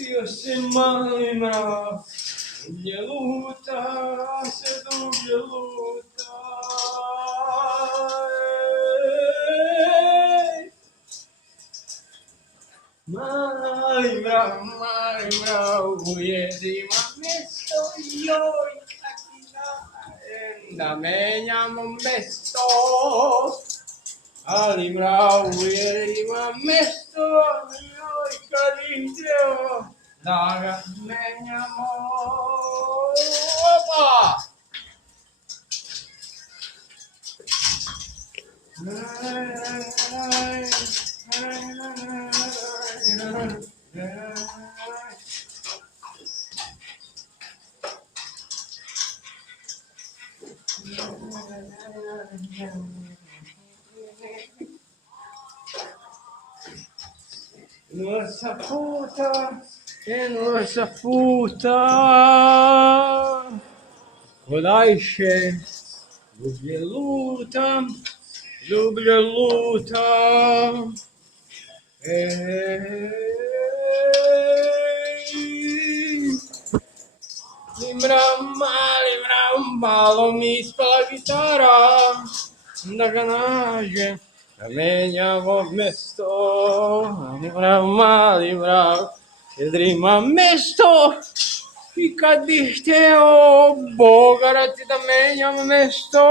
Io se malina, nie luta, se długie luta. Malina, ujedi mesto, joj, kakina, da menjamo mesto. Ali mrau ima mesto, joj, kad ideo, da ga menjamo. Opa! Nossa puta, Podajcie, lubię luta. Limram, malo mi spala gitara, na kanarze, zamieniało mesto. Limram, jedrima mesto. I kad bih hteo Boga da ti da menjam mesto.